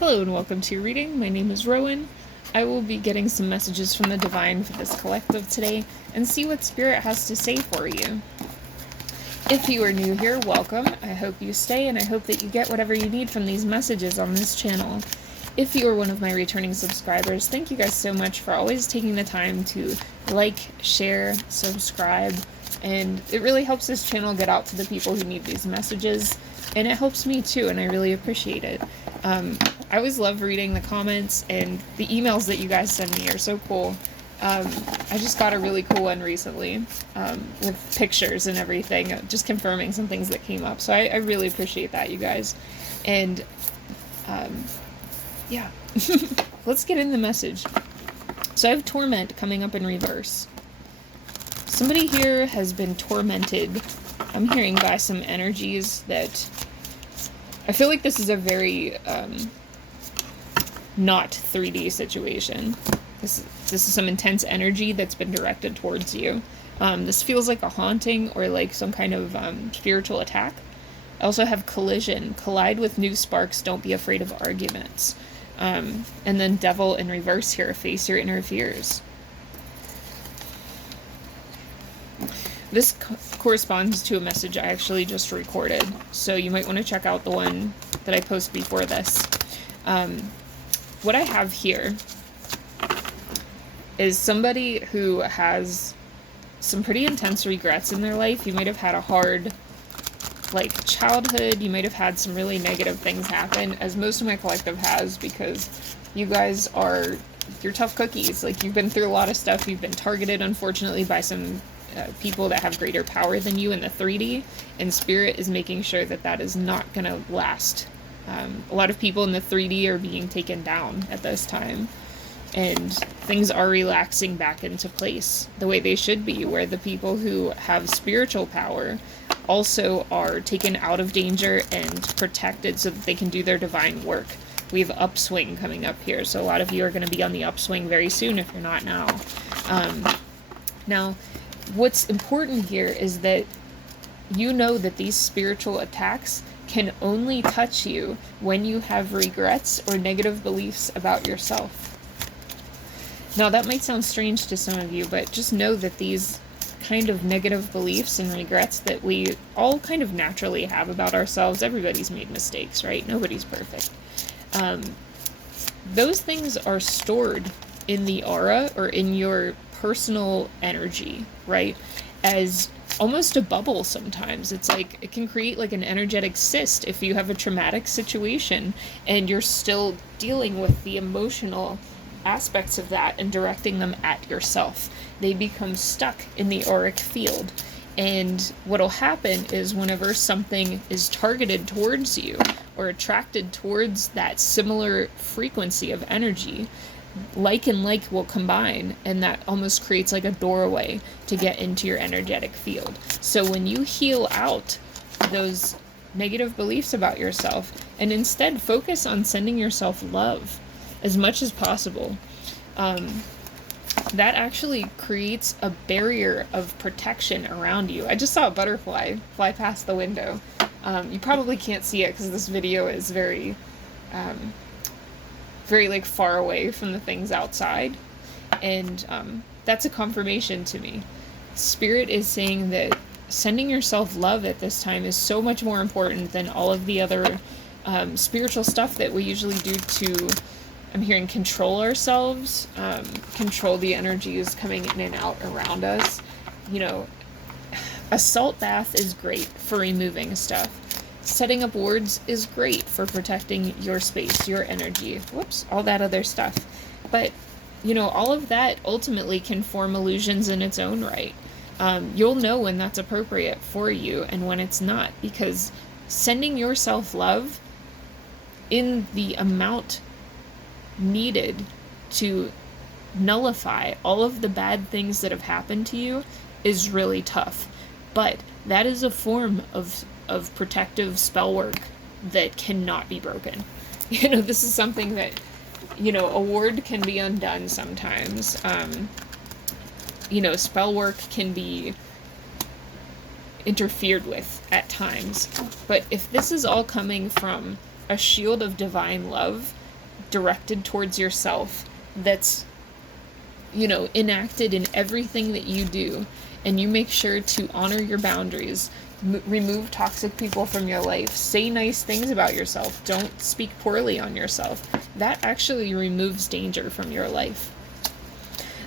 Hello and welcome to your reading. My name is Rowan. I will be getting some messages from the Divine for this collective today and see what Spirit has to say for you. If you are new here, welcome. I hope you stay and I hope that you get whatever you need from these messages on this channel. If you are one of my returning subscribers, thank you guys so much for always taking the time to like, share, subscribe, and it really helps this channel get out to the people who need these messages, and it helps me too, and I really appreciate it. I always love reading the comments, and the emails that you guys send me are so cool. I just got a really cool one recently, with pictures and everything, just confirming some things that came up, so I really appreciate that, you guys. And yeah, let's get in the message. So I have Torment coming up in reverse. Somebody here has been tormented, I'm hearing, by some energies that I feel like this is a very not 3D situation. This is some intense energy that's been directed towards you. This feels like a haunting or like some kind of spiritual attack. I also have collision. Collide with new sparks. Don't be afraid of arguments. And then Devil in reverse here. Face your inner fears. This corresponds to a message I actually just recorded, so you might want to check out the one that I posted before this. What I have here is somebody who has some pretty intense regrets in their life. You might have had a hard, childhood. You might have had some really negative things happen, as most of my collective has, because you guys you're tough cookies. You've been through a lot of stuff. You've been targeted, unfortunately, by some people that have greater power than you in the 3D, and Spirit is making sure that that is not going to last. A lot of people in the 3D are being taken down at this time, and things are relaxing back into place the way they should be, where the people who have spiritual power also are taken out of danger and protected so that they can do their divine work. We have upswing coming up here, so a lot of you are going to be on the upswing very soon if you're not now. Now, what's important here is that you know that these spiritual attacks can only touch you when you have regrets or negative beliefs about yourself. Now, that might sound strange to some of you, but just know that these kind of negative beliefs and regrets that we all kind of naturally have about ourselves, everybody's made mistakes, right? Nobody's perfect. Those things are stored in the aura or in your personal energy, right? As almost a bubble sometimes. It's like, it can create like an energetic cyst if you have a traumatic situation and you're still dealing with the emotional aspects of that and directing them at yourself. They become stuck in the auric field. And what'll happen is whenever something is targeted towards you or attracted towards that similar frequency of energy, like and like will combine, and that almost creates like a doorway to get into your energetic field. So when you heal out those negative beliefs about yourself and instead focus on sending yourself love as much as possible, that actually creates a barrier of protection around you. I just saw a butterfly fly past the window. You probably can't see it because this video is very far away from the things outside, and that's a confirmation to me. Spirit is saying that sending yourself love at this time is so much more important than all of the other spiritual stuff that we usually do to, I'm hearing, control ourselves, control the energies coming in and out around us. A salt bath is great for removing stuff. Setting up wards is great for protecting your space, your energy, all that other stuff. But, all of that ultimately can form illusions in its own right. You'll know when that's appropriate for you and when it's not, because sending yourself love in the amount needed to nullify all of the bad things that have happened to you is really tough. But that is a form of protective spell work that cannot be broken. This is something that, a ward can be undone sometimes. Spell work can be interfered with at times. But if this is all coming from a shield of divine love, directed towards yourself, that's, you know, enacted in everything that you do, and you make sure to honor your boundaries, remove toxic people from your life, say nice things about yourself, don't speak poorly on yourself, that actually removes danger from your life.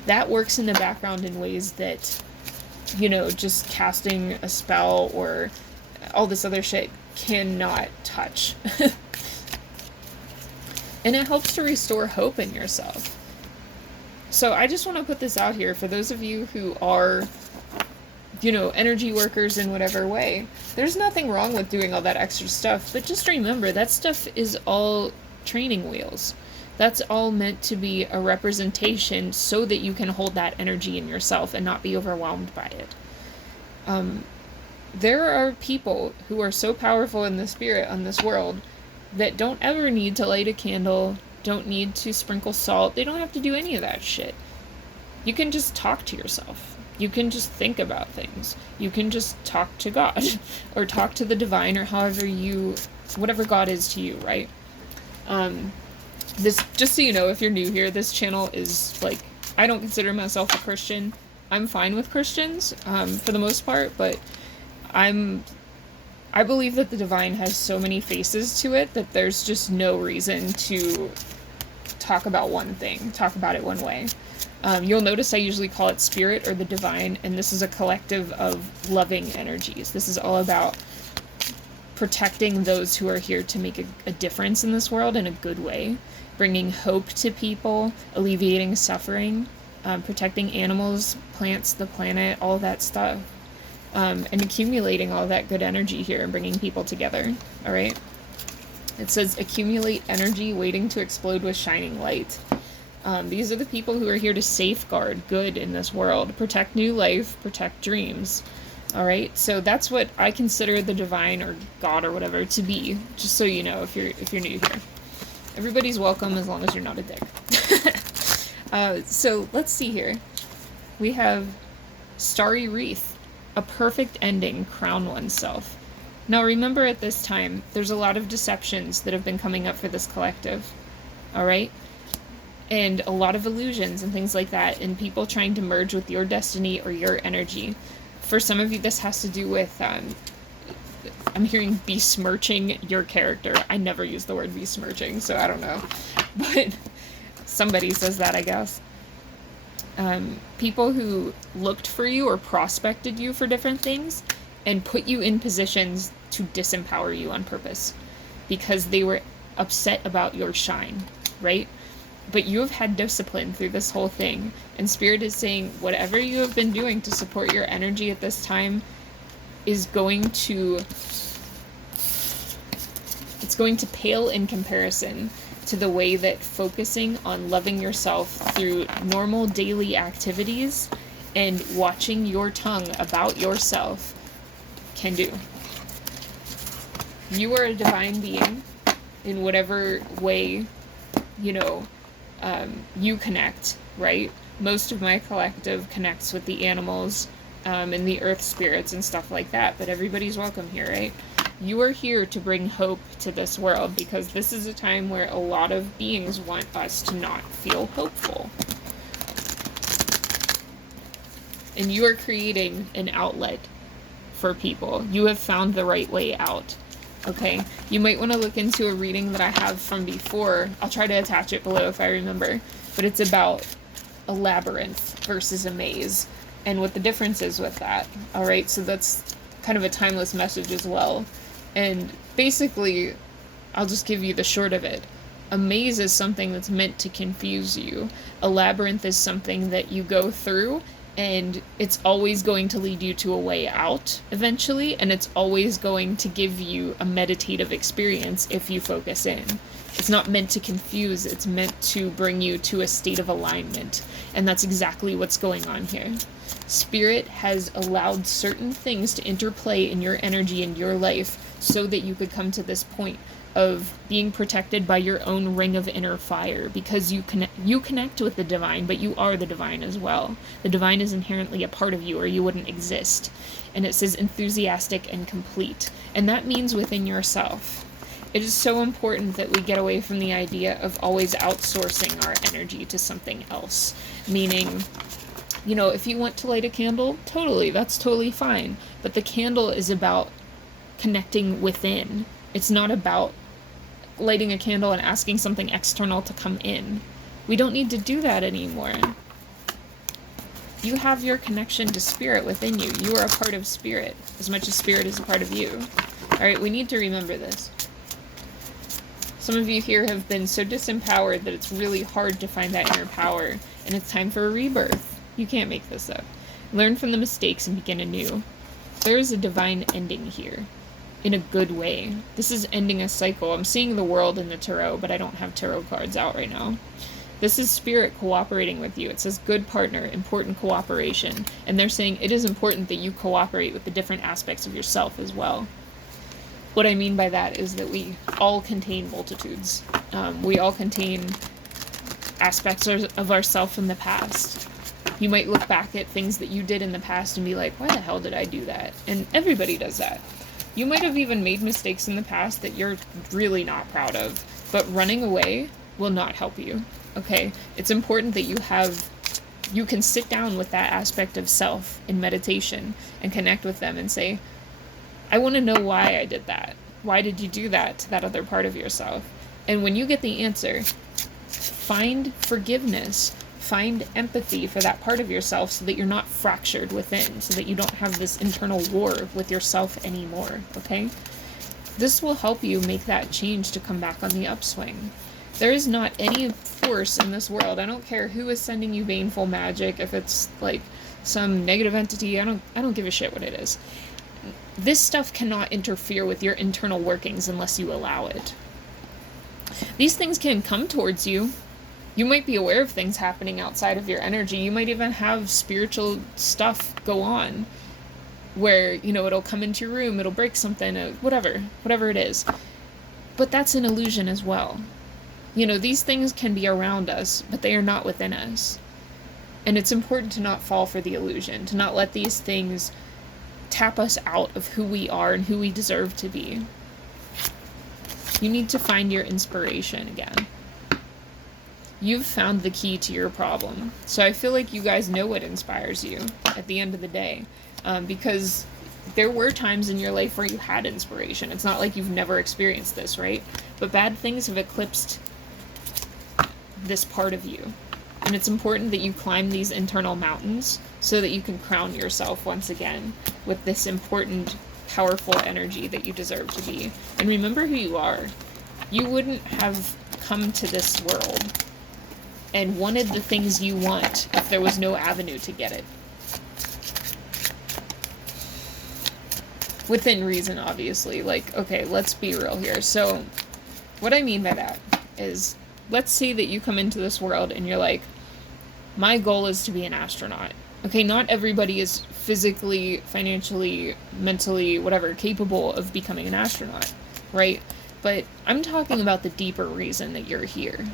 That works in the background in ways that, you know, just casting a spell or all this other shit cannot touch. And it helps to restore hope in yourself. So I just want to put this out here for those of you who are, you know, energy workers in whatever way. There's nothing wrong with doing all that extra stuff, but just remember that stuff is all training wheels. That's all meant to be a representation so that you can hold that energy in yourself and not be overwhelmed by it. There are people who are so powerful in the spirit on this world that don't ever need to light a candle, don't need to sprinkle salt, they don't have to do any of that shit. You can just talk to yourself. You can just think about things. You can just talk to God or talk to the divine or whatever God is to you, right? This, just so you know, if you're new here, this channel is like, I don't consider myself a Christian. I'm fine with Christians, for the most part, but I believe that the divine has so many faces to it that there's just no reason to talk about one thing, talk about it one way. You'll notice I usually call it spirit or the divine, and this is a collective of loving energies. This is all about protecting those who are here to make a difference in this world in a good way, bringing hope to people, alleviating suffering, protecting animals, plants, the planet, all that stuff, and accumulating all that good energy here and bringing people together, all right? It says, accumulate energy waiting to explode with shining light. These are the people who are here to safeguard good in this world, protect new life, protect dreams. All right, so that's what I consider the divine or God or whatever to be. Just so you know, if you're new here, everybody's welcome as long as you're not a dick. So let's see here. We have Starry Wreath, a perfect ending, crown oneself. Now remember, at this time, there's a lot of deceptions that have been coming up for this collective. All right. And a lot of illusions and things like that, and people trying to merge with your destiny or your energy. For some of you, this has to do with, I'm hearing besmirching your character. I never use the word besmirching, so I don't know. But somebody says that, I guess. People who looked for you or prospected you for different things and put you in positions to disempower you on purpose because they were upset about your shine, right? But you have had discipline through this whole thing, and Spirit is saying whatever you have been doing to support your energy at this time is going to pale in comparison to the way that focusing on loving yourself through normal daily activities and watching your tongue about yourself can do. You are a divine being in whatever way, you connect, right? Most of my collective connects with the animals and the earth spirits and stuff like that, but everybody's welcome here, right? You are here to bring hope to this world because this is a time where a lot of beings want us to not feel hopeful. And you are creating an outlet for people. You have found the right way out. Okay, you might want to look into a reading that I have from before. I'll try to attach it below if I remember. But it's about a labyrinth versus a maze and what the difference is with that. All right, so that's kind of a timeless message as well. And basically, I'll just give you the short of it. A maze is something that's meant to confuse you. A labyrinth is something that you go through and it's always going to lead you to a way out eventually, and it's always going to give you a meditative experience if you focus in. It's not meant to confuse, it's meant to bring you to a state of alignment, and that's exactly what's going on here. Spirit has allowed certain things to interplay in your energy and your life so that you could come to this point of being protected by your own ring of inner fire, because you connect with the divine, but you are the divine as well. The divine is inherently a part of you, or you wouldn't exist. And it says enthusiastic and complete, and that means within yourself. It is so important that we get away from the idea of always outsourcing our energy to something else. Meaning, you know, if you want to light a candle, totally, that's totally fine. But the candle is about connecting within. It's not about lighting a candle and asking something external to come in. We don't need to do that anymore. You have your connection to spirit within you. You are a part of spirit, as much as spirit is a part of you. Alright, we need to remember this. Some of you here have been so disempowered that it's really hard to find that inner power, and it's time for a rebirth. You can't make this up. Learn from the mistakes and begin anew. There is a divine ending here, in a good way. This is ending a cycle. I'm seeing the world in the tarot, but I don't have tarot cards out right now. This is spirit cooperating with you. It says good partner, important cooperation. And they're saying it is important that you cooperate with the different aspects of yourself as well. What I mean by that is that we all contain multitudes. We all contain aspects of ourself from the past. You might look back at things that you did in the past and be like, why the hell did I do that? And everybody does that. You might have even made mistakes in the past that you're really not proud of, but running away will not help you, okay? It's important that you can sit down with that aspect of self in meditation and connect with them and say, I want to know why I did that. Why did you do that to that other part of yourself? And when you get the answer, find forgiveness. Find empathy for that part of yourself so that you're not fractured within, so that you don't have this internal war with yourself anymore, okay? This will help you make that change to come back on the upswing. There is not any force in this world. I don't care who is sending you baneful magic, if it's like some negative entity, I don't give a shit what it is. This stuff cannot interfere with your internal workings unless you allow it. These things can come towards you. You might be aware of things happening outside of your energy. You might even have spiritual stuff go on where, you know, it'll come into your room, it'll break something, whatever it is. But that's an illusion as well. You know, these things can be around us, but they are not within us. And it's important to not fall for the illusion, to not let these things tap us out of who we are and who we deserve to be. You need to find your inspiration again. You've found the key to your problem. So I feel like you guys know what inspires you at the end of the day. Because there were times in your life where you had inspiration. It's not like you've never experienced this, right? But bad things have eclipsed this part of you. And it's important that you climb these internal mountains so that you can crown yourself once again with this important, powerful energy that you deserve to be. And remember who you are. You wouldn't have come to this world and wanted the things you want if there was no avenue to get it. Within reason, obviously. Like, okay, let's be real here. So, what I mean by that is, let's say that you come into this world and you're like, my goal is to be an astronaut. Okay, not everybody is physically, financially, mentally, whatever, capable of becoming an astronaut, right? But I'm talking about the deeper reason that you're here.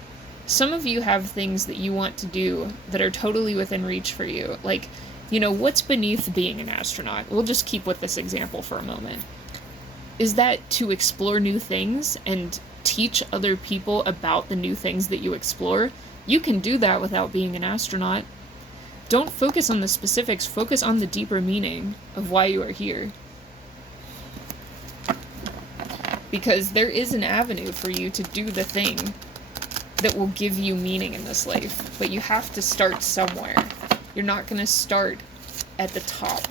Some of you have things that you want to do that are totally within reach for you. Like, you know, what's beneath being an astronaut? We'll just keep with this example for a moment. Is that to explore new things and teach other people about the new things that you explore? You can do that without being an astronaut. Don't focus on the specifics, focus on the deeper meaning of why you are here. Because there is an avenue for you to do the thing that will give you meaning in this life. But you have to start somewhere. You're not going to start at the top.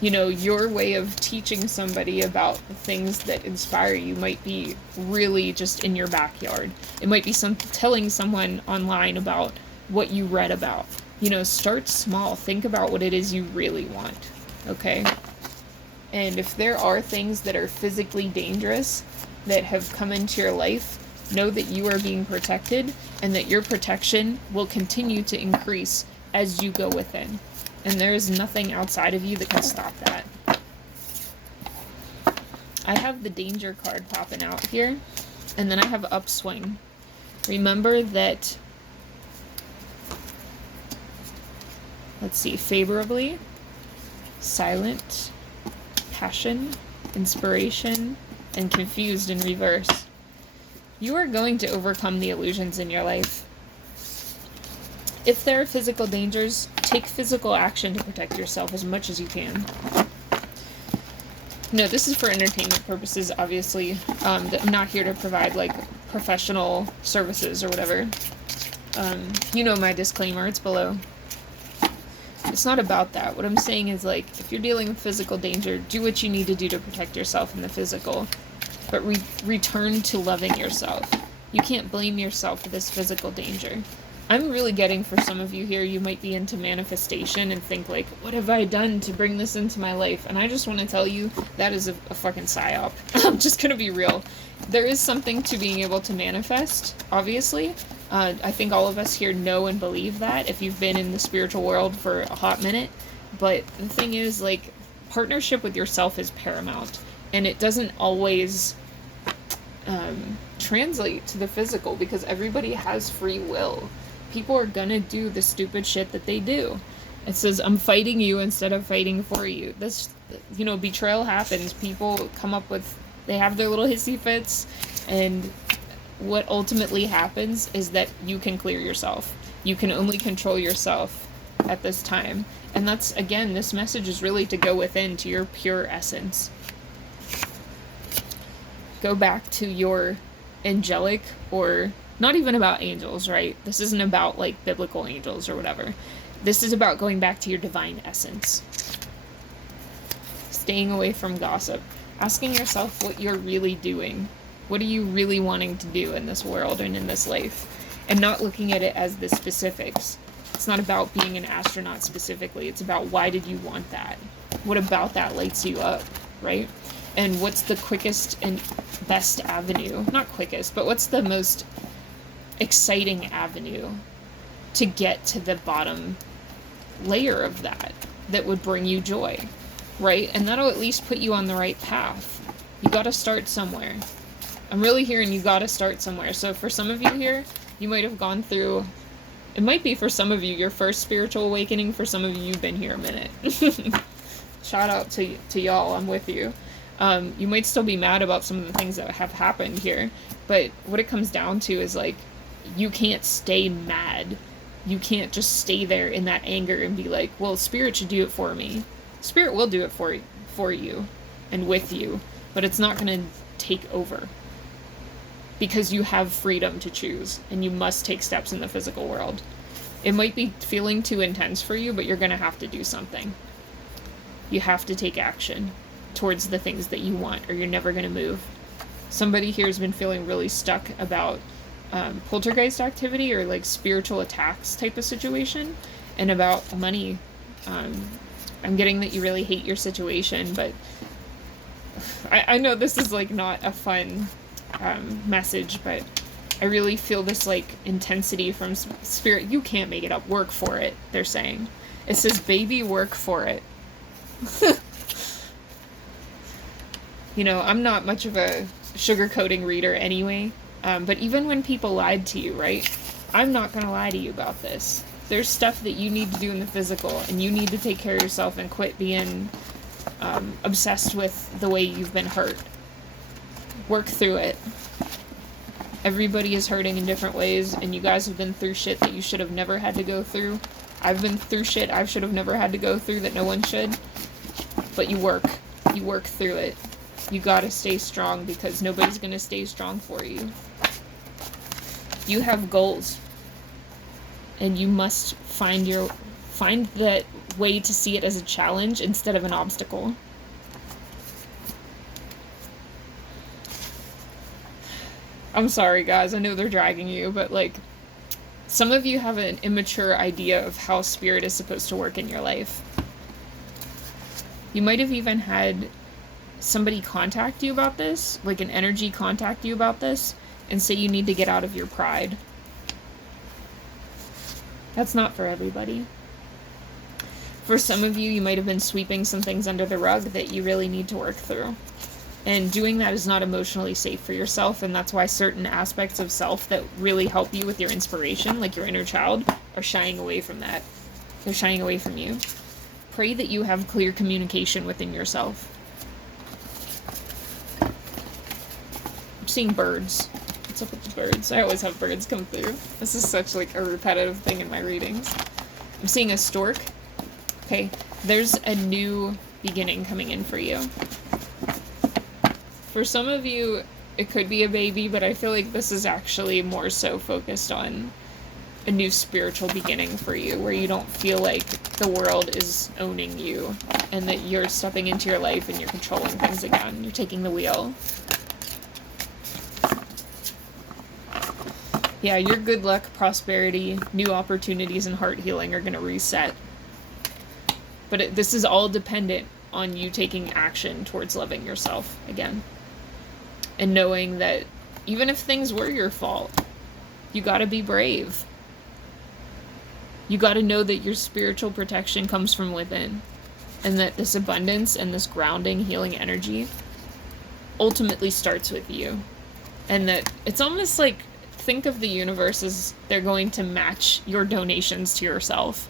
You know, your way of teaching somebody about the things that inspire you might be really just in your backyard. It might be telling someone online about what you read about. You know, start small. Think about what it is you really want. Okay? And if there are things that are physically dangerous that have come into your life, know that you are being protected and that your protection will continue to increase as you go within. And there is nothing outside of you that can stop that. I have the danger card popping out here, and then I have upswing. Remember that, let's see, favorably, silent, passion, inspiration, and confused in reverse. You are going to overcome the illusions in your life. If there are physical dangers, take physical action to protect yourself as much as you can. No, this is for entertainment purposes, obviously. I'm not here to provide, like, professional services or whatever. You know my disclaimer, it's below. It's not about that. What I'm saying is, like, if you're dealing with physical danger, do what you need to do to protect yourself in the physical. But return to loving yourself. You can't blame yourself for this physical danger. I'm really getting, for some of you here, you might be into manifestation and think, like, what have I done to bring this into my life? And I just want to tell you, that is a fucking psyop. I'm just gonna be real. There is something to being able to manifest, obviously. I think all of us here know and believe that, if you've been in the spiritual world for a hot minute. But the thing is, like, partnership with yourself is paramount. And it doesn't always translate to the physical, because everybody has free will. People are gonna do the stupid shit that they do. It says, I'm fighting you instead of fighting for you. This, you know, betrayal happens. People come up with, they have their little hissy fits, and what ultimately happens is that you can clear yourself. You can only control yourself at this time. And that's, again, this message is really to go within to your pure essence. Go back to your angelic, or not even about angels, right? This isn't about, like, biblical angels or whatever. This is about going back to your divine essence. Staying away from gossip. Asking yourself what you're really doing. What are you really wanting to do in this world and in this life? And not looking at it as the specifics. It's not about being an astronaut specifically. It's about, why did you want that? What about that lights you up, right? And what's the quickest and best avenue? Not quickest, but what's the most exciting avenue to get to the bottom layer of that would bring you joy, right? And that'll at least put you on the right path. You gotta start somewhere. I'm really hearing you gotta start somewhere. So for some of you here, you might have gone through, it might be for some of you your first spiritual awakening. For some of you, you've been here a minute. Shout out to y'all, I'm with you. You might still be mad about some of the things that have happened here, but what it comes down to is, like, you can't stay mad. You can't just stay there in that anger and be like, well, Spirit should do it for me. Spirit will do it for you and with you, but it's not going to take over, because you have freedom to choose, and you must take steps in the physical world. It might be feeling too intense for you, but you're going to have to do something. You have to take action towards the things that you want, or you're never going to move. Somebody here has been feeling really stuck about poltergeist activity, or like spiritual attacks type of situation, and about money. I'm getting that you really hate your situation, but I know this is, like, not a fun message, but I really feel this, like, intensity from Spirit. You can't make it up. Work for it, they're saying. It says, baby, work for it. You know, I'm not much of a sugarcoating reader anyway, but even when people lied to you, right? I'm not going to lie to you about this. There's stuff that you need to do in the physical, and you need to take care of yourself and quit being obsessed with the way you've been hurt. Work through it. Everybody is hurting in different ways, and you guys have been through shit that you should have never had to go through. I've been through shit I should have never had to go through that no one should. But you work through it. You gotta stay strong, because nobody's gonna stay strong for you. You have goals, and you must find that way to see it as a challenge instead of an obstacle. I'm sorry, guys, I know they're dragging you, but, like, some of you have an immature idea of how Spirit is supposed to work in your life. You might have even had somebody contact you about this, like an energy contact you about this, and say you need to get out of your pride. That's not for everybody. For some of you, you might have been sweeping some things under the rug that you really need to work through. And doing that is not emotionally safe for yourself, and that's why certain aspects of self that really help you with your inspiration, like your inner child, are shying away from that. They're shying away from you. Pray that you have clear communication within yourself. seeing birds. What's up with the birds? I always have birds come through. This is such like a repetitive thing in my readings. I'm seeing a stork. Okay, there's a new beginning coming in for you. For some of you, it could be a baby, but I feel like this is actually more so focused on a new spiritual beginning for you, where you don't feel like the world is owning you and that you're stepping into your life and you're controlling things again. You're taking the wheel. Yeah, your good luck, prosperity, new opportunities, and heart healing are going to reset. But this is all dependent on you taking action towards loving yourself again. And knowing that even if things were your fault, you gotta be brave. You gotta know that your spiritual protection comes from within. And that this abundance and this grounding, healing energy ultimately starts with you. And that it's almost like, think of the universe as they're going to match your donations to yourself.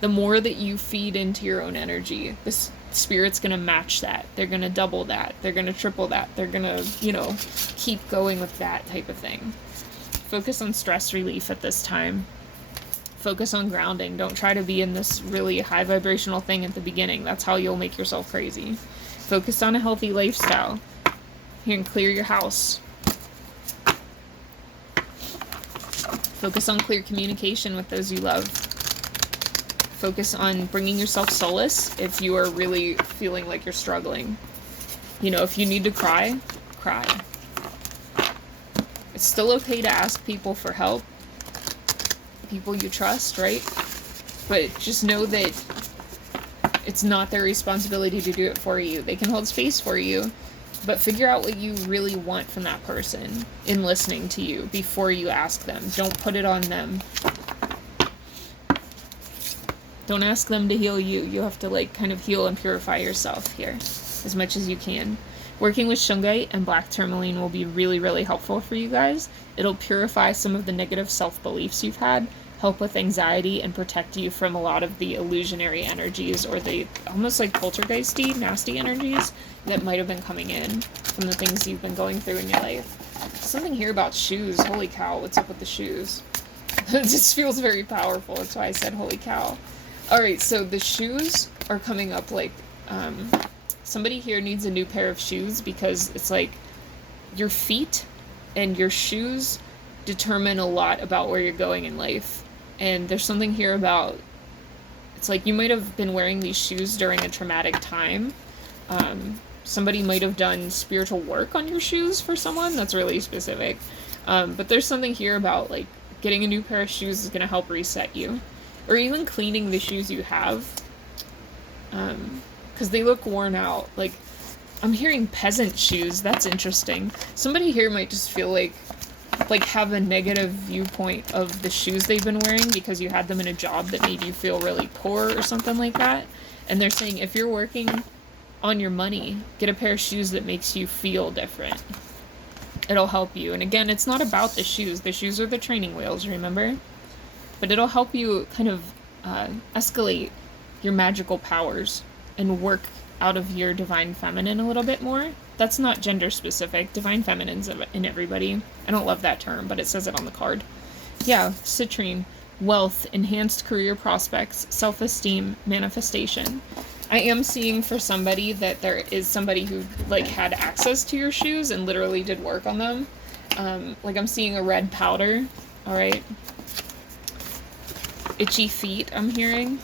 The more that you feed into your own energy, this Spirit's gonna match that. They're gonna double that. They're gonna triple that. They're gonna, keep going with that type of thing. Focus on stress relief at this time. Focus on grounding. Don't try to be in this really high vibrational thing at the beginning. That's how you'll make yourself crazy. Focus on a healthy lifestyle. Here, and clear your house. Focus on clear communication with those you love. Focus on bringing yourself solace if you are really feeling like you're struggling. If you need to cry, cry. It's still okay to ask people for help. People you trust, right? But just know that it's not their responsibility to do it for you. They can hold space for you, but figure out what you really want from that person in listening to you before you ask them. Don't put it on them. Don't ask them to heal you. You have to kind of heal and purify yourself here as much as you can. Working with shungite and black tourmaline will be really, really helpful for you guys. It'll purify some of the negative self-beliefs you've had, help with anxiety, and protect you from a lot of the illusionary energies or the almost like poltergeisty, nasty energies that might have been coming in from the things you've been going through in your life. Something here about shoes. Holy cow, what's up with the shoes? It just feels very powerful. That's why I said holy cow. Alright, so the shoes are coming up somebody here needs a new pair of shoes because it's like your feet and your shoes determine a lot about where you're going in life. And there's something here about, it's like you might have been wearing these shoes during a traumatic time. Somebody might have done spiritual work on your shoes for someone. That's really specific. But there's something here about getting a new pair of shoes is going to help reset you. Or even cleaning the shoes you have. Because they look worn out. I'm hearing peasant shoes. That's interesting. Somebody here might just feel like have a negative viewpoint of the shoes they've been wearing because you had them in a job that made you feel really poor or something like that. And they're saying if you're working on your money, get a pair of shoes that makes you feel different. It'll help you. And again, it's not about the shoes. The shoes are the training wheels, remember? But it'll help you kind of escalate your magical powers and work out of your divine feminine a little bit more. That's not gender specific. Divine feminine's in everybody. I don't love that term, but it says it on the card. Yeah, citrine, wealth, enhanced career prospects, self-esteem, manifestation. I am seeing for somebody that there is somebody who had access to your shoes and literally did work on them. I'm seeing a red powder. All right. Itchy feet, I'm hearing.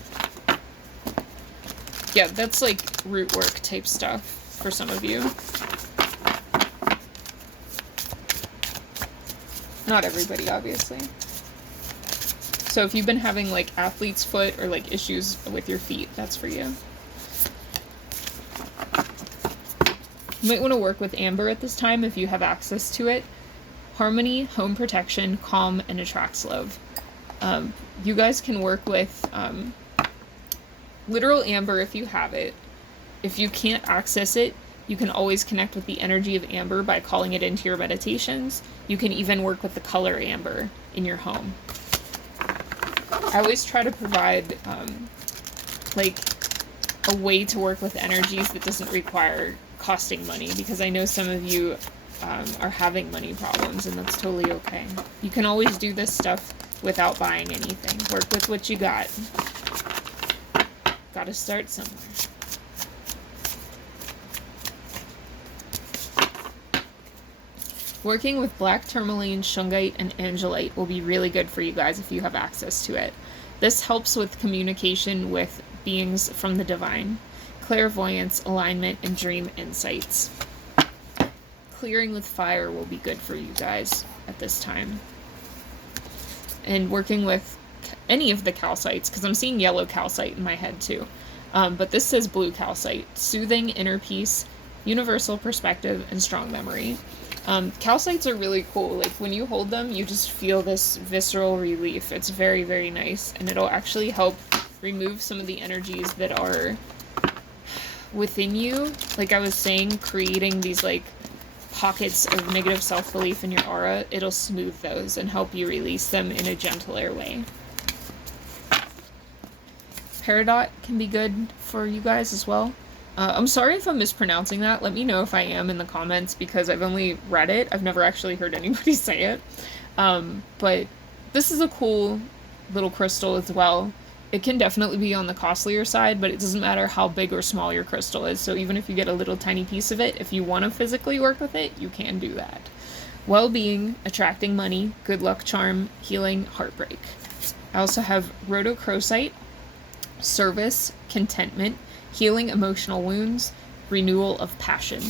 Yeah, that's root work type stuff for some of you. Not everybody, obviously. So if you've been having athlete's foot or issues with your feet, that's for you. You might want to work with amber at this time if you have access to it. Harmony, home protection, calm, and attracts love. You guys can work with literal amber if you have it. If you can't access it, you can always connect with the energy of amber by calling it into your meditations. You can even work with the color amber in your home. I always try to provide a way to work with energies that doesn't require costing money, because I know some of you are having money problems, and that's totally okay. You can always do this stuff without buying anything. Work with what you got. Gotta start somewhere. Working with black tourmaline, shungite, and angelite will be really good for you guys if you have access to it. This helps with communication with beings from the divine, clairvoyance, alignment, and dream insights. Clearing with fire will be good for you guys at this time. And working with any of the calcites, because I'm seeing yellow calcite in my head too. But this says blue calcite. Soothing, inner peace, universal perspective, and strong memory. Calcites are really cool. Like, when you hold them, you just feel this visceral relief. It's very, very nice. And it'll actually help remove some of the energies that are within you. Like I was saying, creating these, like, pockets of negative self-belief in your aura. It'll smooth those and help you release them in a gentler way. Peridot can be good for you guys as well. I'm sorry if I'm mispronouncing that. Let me know if I am in the comments, because I've only read it. I've never actually heard anybody say it. But this is a cool little crystal as well. It can definitely be on the costlier side, but it doesn't matter how big or small your crystal is. So even if you get a little tiny piece of it, if you want to physically work with it, you can do that. Well-being, attracting money, good luck charm, healing, heartbreak. I also have rhodochrosite, service, contentment, healing emotional wounds, renewal of passion.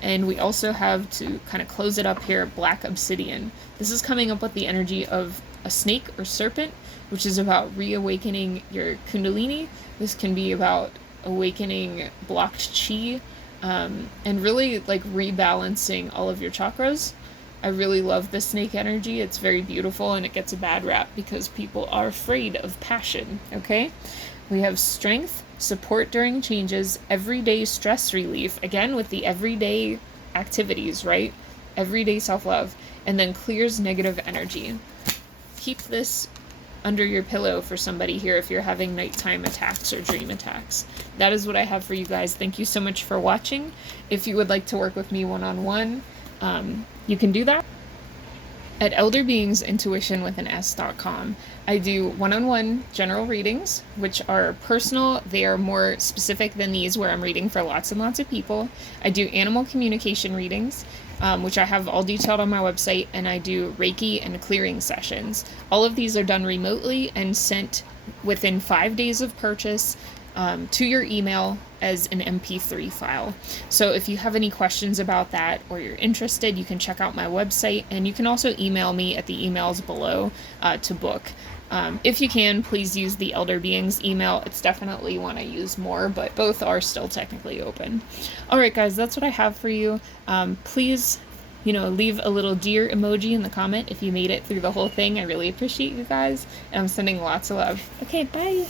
And we also have, to kind of close it up here, black obsidian. This is coming up with the energy of a snake or serpent, which is about reawakening your kundalini. This can be about awakening blocked chi, and really like rebalancing all of your chakras. I really love the snake energy. It's very beautiful, and it gets a bad rap because people are afraid of passion, okay? We have strength, support during changes, everyday stress relief, again with the everyday activities, right? Everyday self-love, and then clears negative energy. Keep this under your pillow for somebody here if you're having nighttime attacks or dream attacks. That is what I have for you guys. Thank you so much for watching. If you would like to work with me one-on-one, you can do that at Elderbeingsintuition with an S.com. I do one-on-one general readings, which are personal. They are more specific than these, where I'm reading for lots and lots of people. I do animal communication readings, which I have all detailed on my website, and I do Reiki and clearing sessions. All of these are done remotely and sent within 5 days of purchase to your email as an MP3 file. So if you have any questions about that, or you're interested, you can check out my website, and you can also email me at the emails below to book. If you can, please use the Elder Beings email. It's definitely one I use more, but both are still technically open. Alright guys, that's what I have for you. Please, leave a little deer emoji in the comment if you made it through the whole thing. I really appreciate you guys, and I'm sending lots of love. Okay, bye!